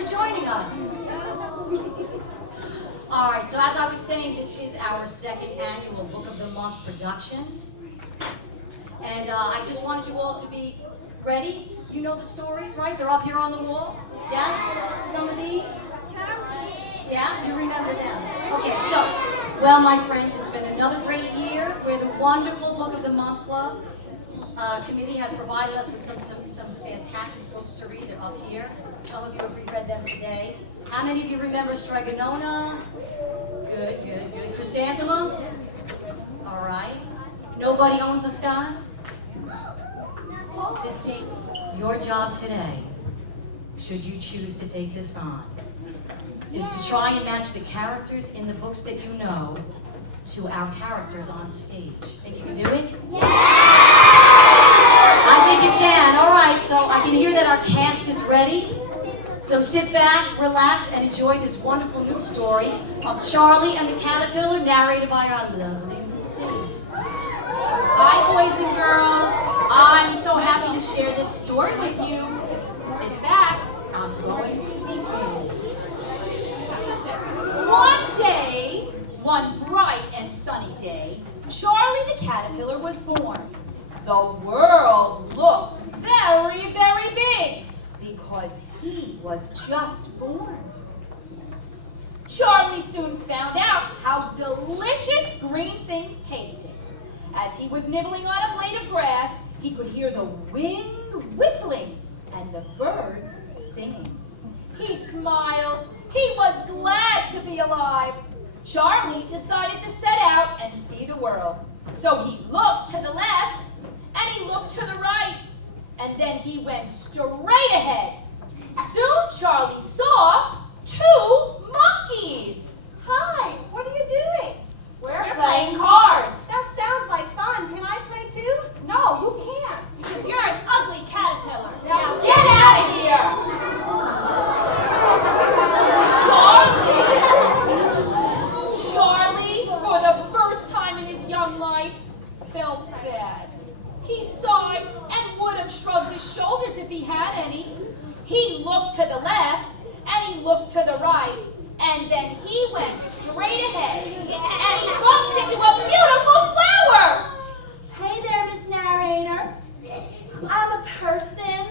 for joining us. All right, so as I was saying, this is our second annual Book of the Month production. And I just wanted you all to be ready. You know the stories, right? They're up here on the wall. Yes? Some of these? Yeah? You remember them. Okay, so, well, my friends, it's been another great year. We're the wonderful Book of the Month Club. Committee has provided us with some fantastic books to read. They're up here. Some of you have reread them today. How many of you remember Stregonona? Good, good, good. Chrysanthemum? All right. Nobody Owns the Sky? Your job today, should you choose to take this on, is to try and match the characters in the books that you know to our characters on stage. Think you can do it? Yeah! I think you can. All right, so I can hear that our cast is ready. So sit back, relax, and enjoy this wonderful new story of Charlie and the Caterpillar, narrated by our lovely Miss C. Hi, boys and girls. I'm so happy to share this story with you. Sit back. I'm going to begin. One day, one bright and sunny day, Charlie the Caterpillar was born. The world looked very, very big because he was just born. Charlie soon found out how delicious green things tasted. As he was nibbling on a blade of grass, he could hear the wind whistling and the birds singing. He smiled. He was glad to be alive. Charlie decided to set out and see the world. So he looked to the left and he looked to the right, and then he went straight ahead. Soon Charlie saw 2 monkeys. Hi, what are you doing? We're playing cards. That sounds like fun. Can I play too? No, you can't. Because you're an ugly caterpillar. Now get out of here. Charlie, for the first time in his young life, felt bad. He sighed and would have shrugged his shoulders if he had any. He looked to the left and he looked to the right, and then he went straight ahead and he bumped into a beautiful flower. Hey there, Miss Narrator. I'm a person,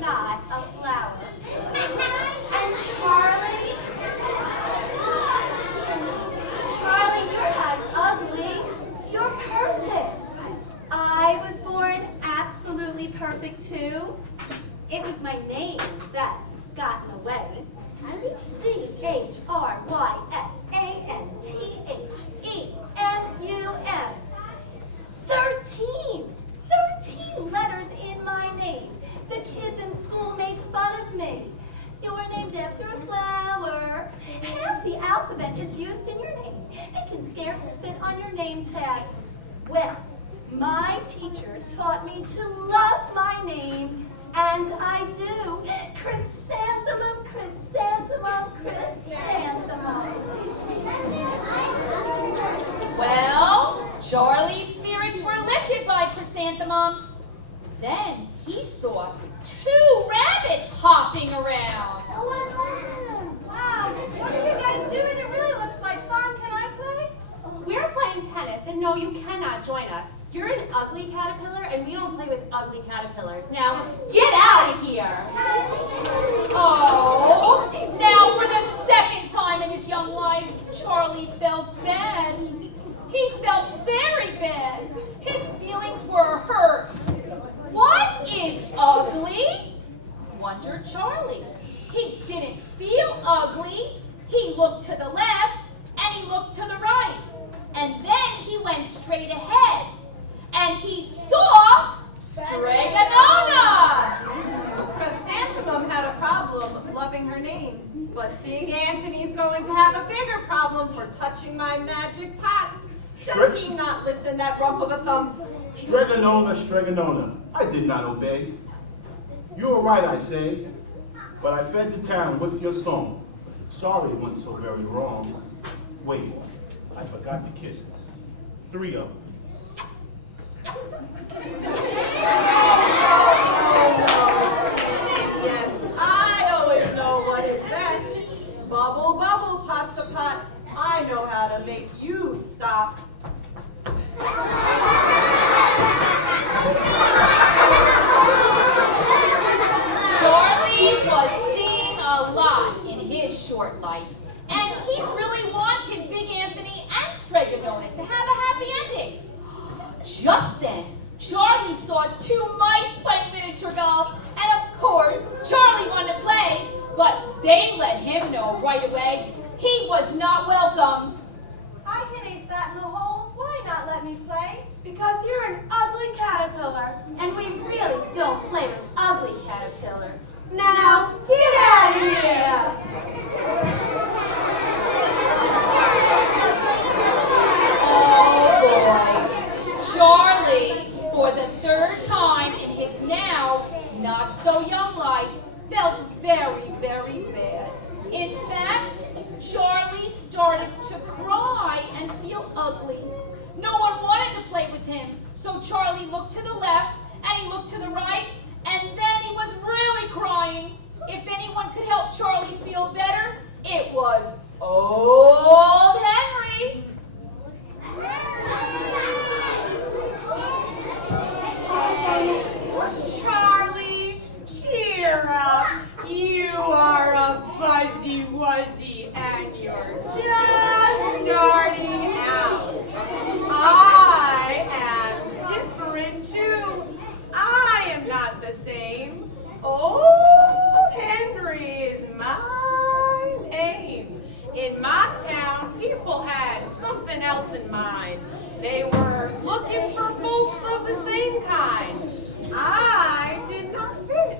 not a flower. And Charlie, you're not ugly. You're perfect. I was born absolutely perfect too. It was my name that got in the way. CHRYSANTHEMUM. 13 letters in my name. The kids in school made fun of me. You were named after a flower. Half the alphabet is used in your name. It can scarcely fit on your name tag. Well, my teacher taught me to love my name, and I do. Chrysanthemum, chrysanthemum, chrysanthemum. Well, Charlie's spirits were lifted by Chrysanthemum. Then he saw 2 rabbits hopping around. Wow, what are you guys doing? It really looks like fun. Can I play? We're playing tennis, and no, you cannot join us. You're an ugly caterpillar, and we don't play with ugly caterpillars. Now, get out of here! Oh, now for the second time in his young life, Charlie felt bad. He felt very bad. His feelings were hurt. What is ugly? Wondered Charlie. He didn't feel ugly. He looked to the left and he looked to the right. And then he went straight ahead and he saw Stregonona. Chrysanthemum had a problem loving her name, but Big Anthony's going to have a bigger problem for touching my magic pot. Does he not listen, that rump of a thumb? Stregonona, Stregonona, I did not obey. You were right, I say, but I fed the town with your song. Sorry it went so very wrong. Wait, I forgot the kisses. 3 of them. Yes, I always know what is not welcome. I can ace that in the hole. Why not let me play? Because you're an ugly caterpillar. And we really don't play with ugly caterpillars. Now, get out of here! Oh boy. Charlie, for the third time in his now not so young life, felt very, very bad. In fact, Charlie started to cry and feel ugly. No one wanted to play with him, so Charlie looked to the left and he looked to the right, and then he was really crying. If anyone could help Charlie feel better, it was old Henry. Charlie, cheer up. You are a fuzzy wuzzy and you're just starting out. I am different too. I am not the same. Old Henry is my name. In my town, people had something else in mind. They were looking for folks of the same kind. I did not fit.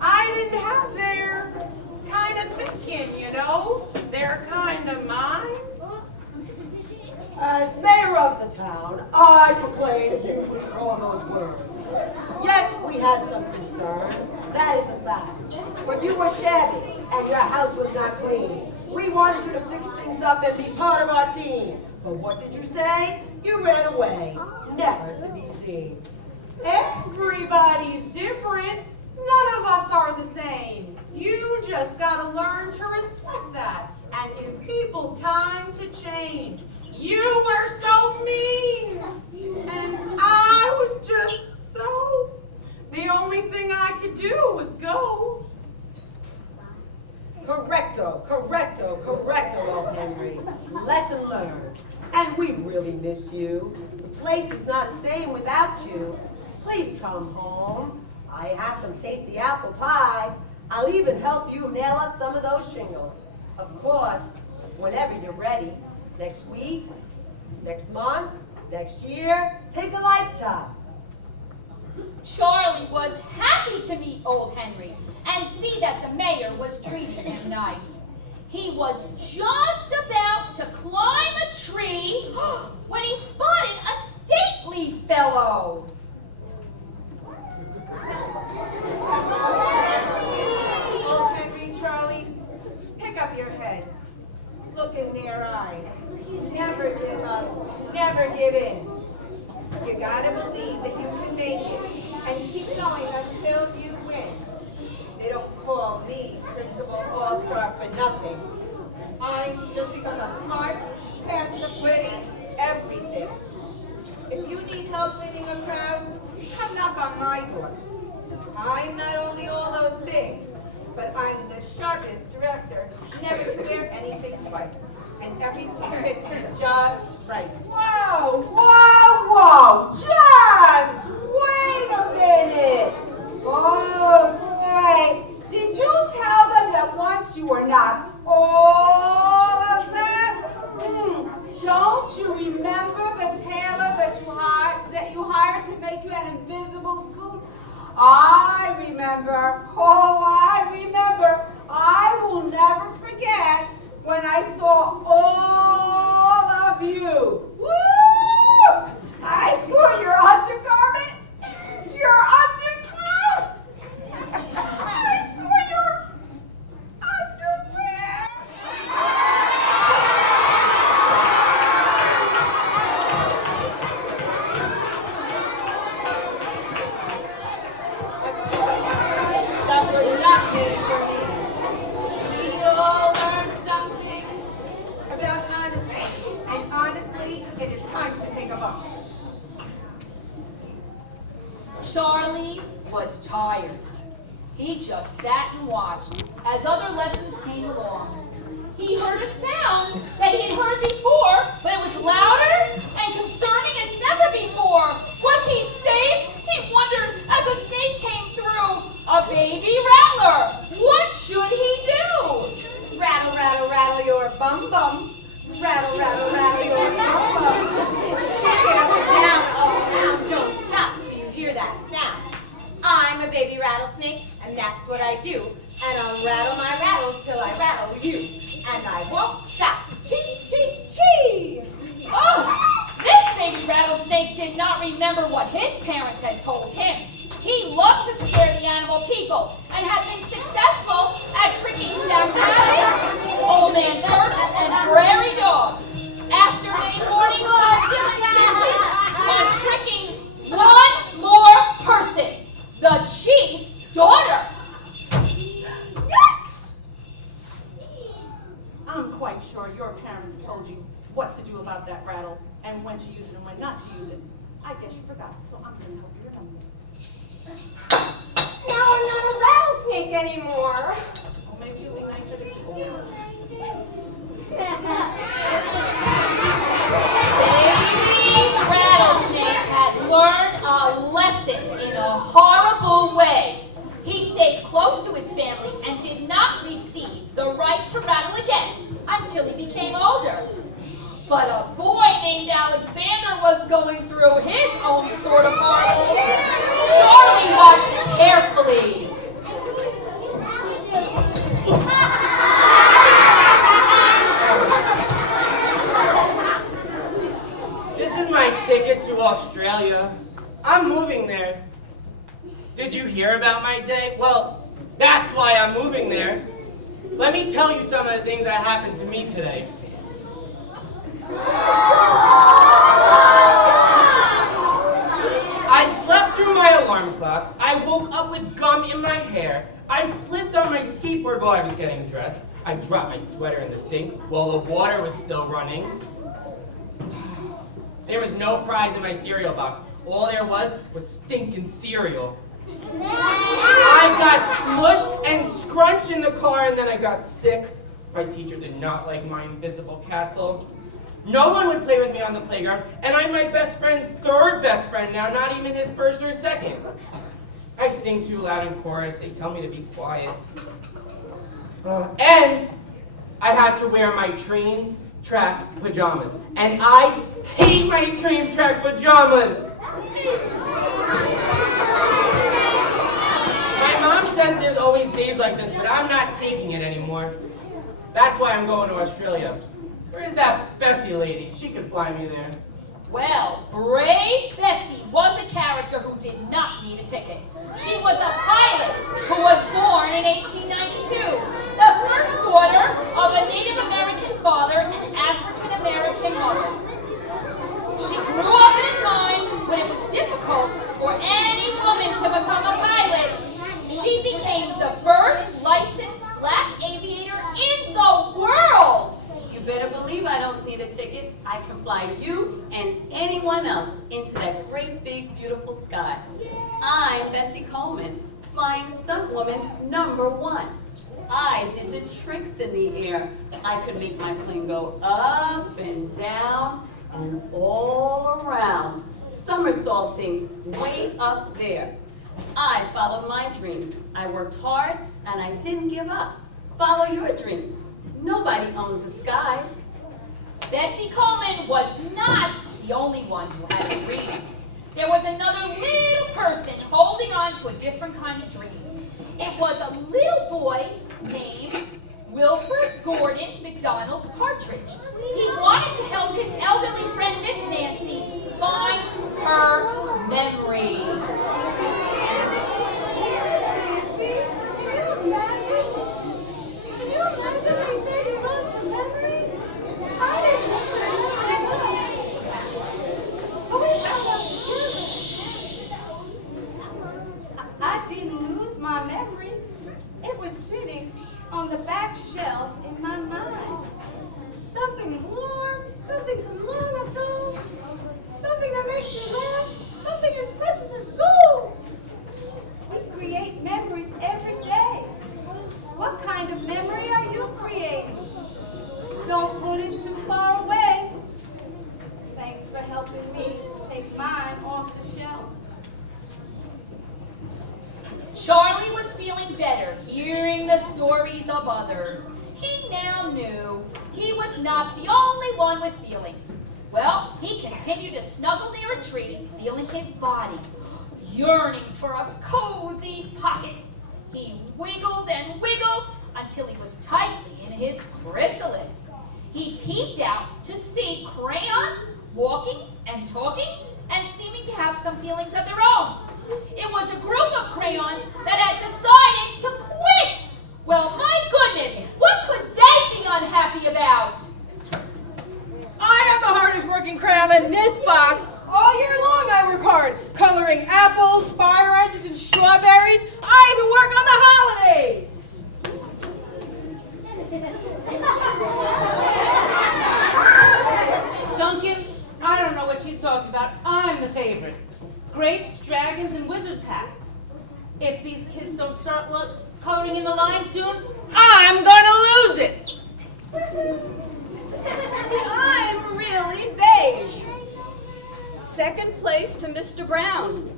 I didn't have their kind of thinking, you know, their kind of mind. As mayor of the town, I complain you with all those words. Yes, we had some concerns, that is a fact. But you were shabby and your house was not clean. We wanted you to fix things up and be part of our team. But what did you say? You ran away, never to be seen. Everybody's different. None of us are the same. You just gotta learn to respect that and give people time to change. You were so mean, and I was just so. The only thing I could do was go. Correcto, correcto, correcto, old Henry. Lesson learned. And we really miss you. The place is not the same without you. Please come home. I have some tasty apple pie. I'll even help you nail up some of those shingles. Of course, whenever you're ready. Next week, next month, next year, take a lifetime. Charlie was happy to meet old Henry and see that the mayor was treating him nice. He was just about to climb a tree when he spotted a stately fellow. Old Henry, Charlie, pick up your heads. Look in their eyes. Never give up. Never give in. You gotta believe that you can make it and keep going until you win. They don't call me Principal All-Star for nothing. Just because I'm smart, pants are pretty, everything. If you need help winning a crowd, come knock on my door. I'm not only all those things, but I'm the sharpest dresser, never to wear anything twice. And every suit fits me just right. Whoa, whoa, whoa! Just wait a minute! Oh, boy! Did you tell them that once you were not all of that? Don't you remember the tailor that you hired to make you an invisible suit? I remember. Oh, I remember. I will never forget when I saw all of you. Woo! I saw your undergarment, your underclothes. I saw your underwear. That was not good for me. We all learned something about honesty. And honestly, it is time to take a vote. Charlie was tired. He just sat and watched as other lessons came along. He heard a sound that he had heard before, but it was louder and concerning as never before. Was he safe? He wondered as a snake came through. A baby rattler. What should he do? Rattle, rattle, rattle your bum bum. and that's what I do. And I'll rattle my rattles till I rattle you. And I won't stop. Chee, chee, chee! Oh, this baby rattlesnake did not remember what his parents had told him. He loved to scare the animal people and had been successful at tricking down rabbits, old man birds, and prairie dogs. After a morning of hostility and tricking one more person, the chief's daughter. I'm quite sure your parents told you what to do about that rattle and when to use it and when not to use it. I guess you forgot, so I'm going to help you remember. Now I'm not a rattlesnake anymore. Well, maybe you'll be nicer to people now. Baby rattlesnake had learned a lesson in a horrible way. He stayed close to his family and did not receive the right to rattle again until he became older. But a boy named Alexander was going through his own sort of horrible. Charlie watched carefully. This is my ticket to Australia. I'm moving there. Did you hear about my day? Well, that's why I'm moving there. Let me tell you some of the things that happened to me today. I slept through my alarm clock. I woke up with gum in my hair. I slipped on my skateboard while I was getting dressed. I dropped my sweater in the sink while the water was still running. There was no fries in my cereal box. All there was stinking cereal. I got smushed and scrunched in the car and then I got sick. My teacher did not like my invisible castle. No one would play with me on the playground, and I'm my best friend's third best friend now, not even his first or second. I sing too loud in chorus. They tell me to be quiet. And I had to wear my train track pajamas. And I hate my train track pajamas. My mom says there's always days like this, but I'm not taking it anymore. That's why I'm going to Australia. Where's that Bessie lady? She could fly me there. Well, Brave Bessie was a character who did not need a ticket. She was a pilot who was born in 1892, the first daughter of a Native American father and African American mother. She grew up in a time when it was difficult for any woman to become a pilot. She became the first licensed black aviator in the world. You better believe I don't need a ticket. I can fly you and anyone else into that great, big, beautiful sky. I'm Bessie Coleman, flying stunt woman #1. I did the tricks in the air. I could make my plane go up and down and all around, somersaulting way up there. I followed my dreams. I worked hard and I didn't give up. Follow your dreams. Nobody owns the sky. Bessie Coleman was not the only one who had a dream. There was another little person holding on to a different kind of dream. It was a little boy named Wilford Gordon McDonald Partridge. He wanted to help his elderly friend, Miss Nancy, find her memories. I didn't lose my memory. It was sitting on the back shelf in my mind. Something warm, something from long ago, something that makes you laugh, something as precious as gold. We create memories every day. What kind of memory are you creating? Don't put it too far away. Thanks for helping me take mine off the shelf. Charlie was feeling better hearing the stories of others. He now knew he was not the only one with feelings. Well, he continued to snuggle near a tree, feeling his body yearning for a cozy pocket. He wiggled and wiggled until he was tightly in his chrysalis. He peeped out to see crayons walking and talking and seeming to have some feelings of their own. It was a group of crayons that had decided to quit. Well, my goodness, what could they be unhappy about? I am the hardest working crayon in this box. All year long I work hard, coloring apples, fire engines, and strawberries. I even work on the holidays. Duncan, I don't know what she's talking about. I'm the favorite. Grapes, dragons, and wizards' hats. If these kids don't start coloring in the line soon, I'm gonna lose it. I'm really beige. Second place to Mr. Brown.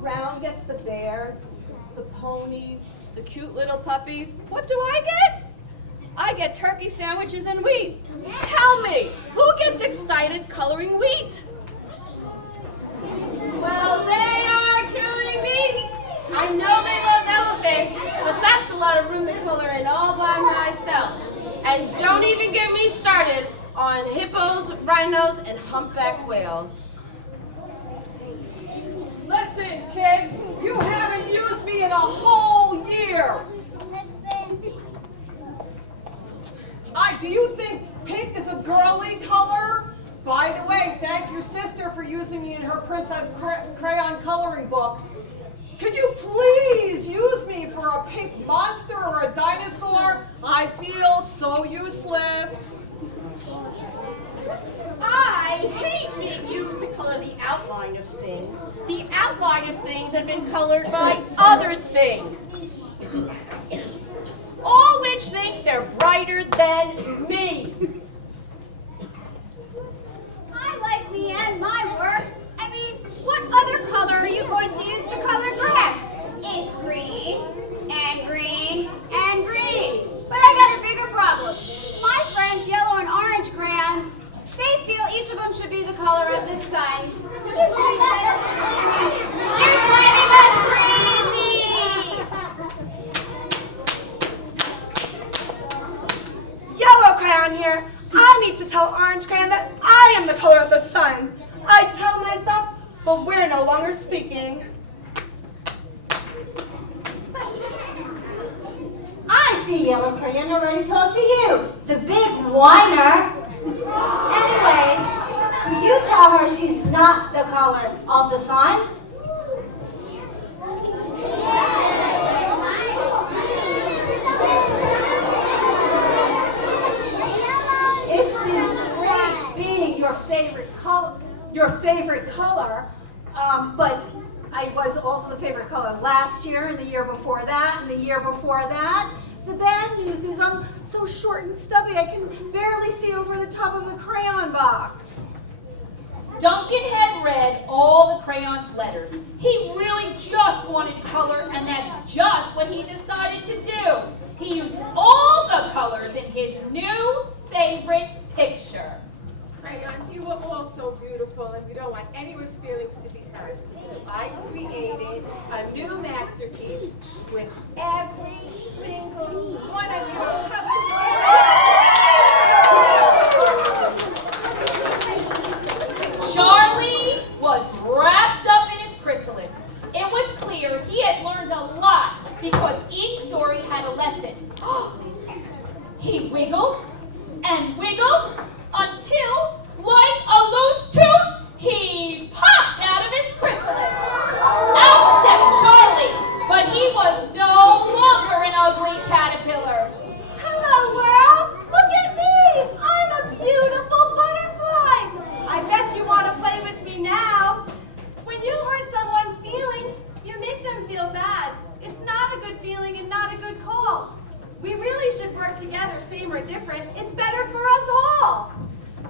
Brown gets the bears, the ponies, the cute little puppies. What do I get? I get turkey sandwiches and wheat. Tell me, who gets excited coloring wheat? Well, they are killing me. I know they love elephants, but that's a lot of room to color in all by myself. And don't even get me started on hippos, rhinos, and humpback whales. Listen, kid, you haven't used me in a whole year. Do you think pink is a girly color? By the way, thank your sister for using me in her princess crayon coloring book. Could you please use me for a pink monster or a dinosaur? I feel so useless. I hate being used to color the outline of things. The outline of things have been colored by other things. All which think they're brighter than me. I like me and my work. I mean, what other color are you going to use to color grass? It's green, and green, and green. But I got a bigger problem. My friends' yellow and orange crayons, they feel each of them should be the color of the sun. You're driving us crazy! Yellow crayon here. I need to tell orange crayon that I am the color of the sun. I tell myself, but we're no longer speaking. I see yellow crayon already talked to you, the big whiner. Anyway, will you tell her she's not the color of the sun? It's been great being your favorite color, but I was also the favorite color last year and the year before that and the year before that. The bad news is I'm so short and stubby I can barely see over the top of the crayon box. Duncan had read all the crayon's letters. He really just wanted to color, and that's just what he decided to do. He used all the colors in his new favorite picture. Crayons, you were all so beautiful, and we don't want anyone's feelings to be hurt. So I created a new masterpiece with every single one of your colors. Charlie was wrapped up in his chrysalis. It was clear he had learned a lot because each story had a lesson. He wiggled and wiggled until, like a loose tooth, he popped out of his chrysalis. Out stepped Charlie, but he was no longer an ugly caterpillar. Hello, world! Look at me! I'm a beautiful butterfly! I bet you want to play with me now. When you hurt someone's feelings, you make them feel bad. It's not a good feeling and not a good call. We really should work together, same or different. It's better for us all.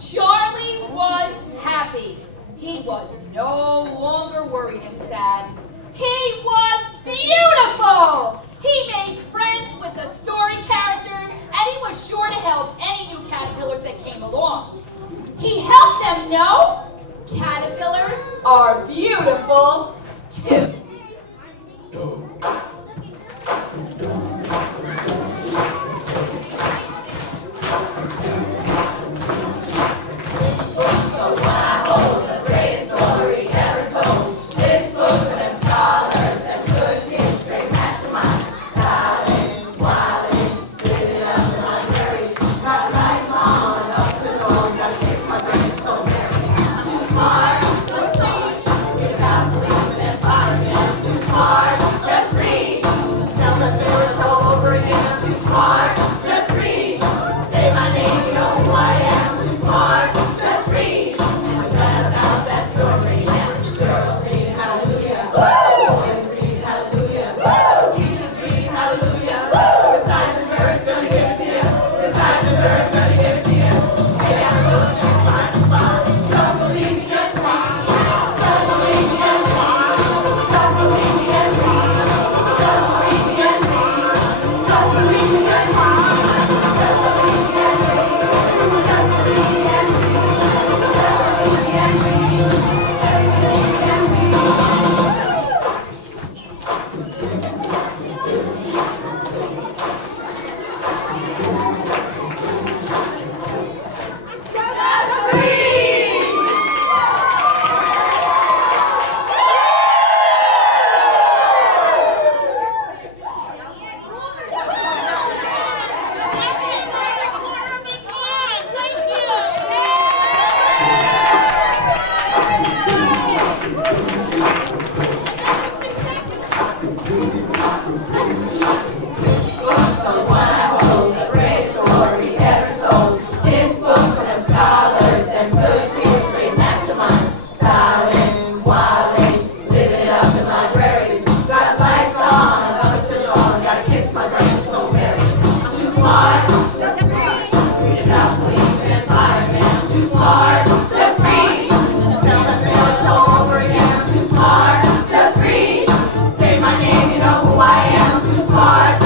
Charlie was happy. He was no longer worried and sad. He was beautiful! He made friends with the story characters, and he was sure to help any new caterpillars that came along. He helped them know caterpillars are beautiful too. The one I hold, the greatest story ever told. This book for them scholars, them good kids, great masterminds. Styling, wilding, living it up in libraries. Got lights on, others to draw. Gotta kiss my brain, I'm so merry. I'm too smart, just read. Read about police and firemen. I'm too smart, just read. Tell them they all over again. I'm too smart, just read. Say my name, you know who I am. I'm too smart.